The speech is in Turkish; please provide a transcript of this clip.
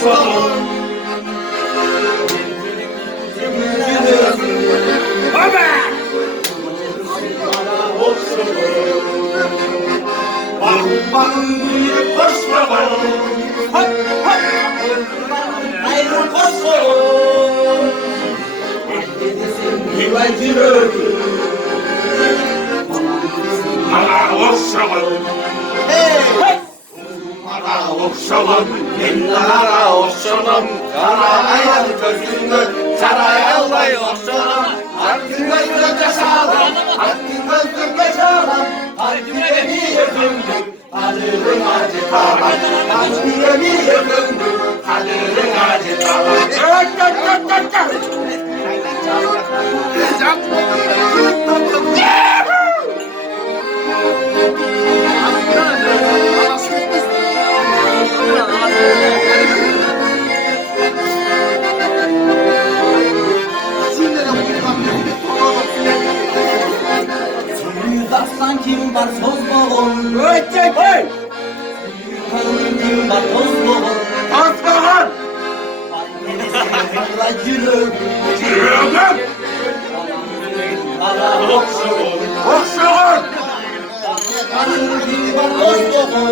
Osman'ım. Baba! Bakın bir Osman'ım. Ayrı Osman'ım. Güvencim. Bana Osman'ım. Bana Osman'ım. Bana Osman'ım. Kara ayar gözünden. Sarayalay Osman'ım. Hakkın gözünde sağlam. Hakkın gözünde sağlam. Hakkın bir yakındır. Kaderin acı tamam. Hakkın bir yakındır. Kaderin acı tamam. Dastan kim var söz boğun? Ötecek! Kim var söz boğun? Aslan! Racırım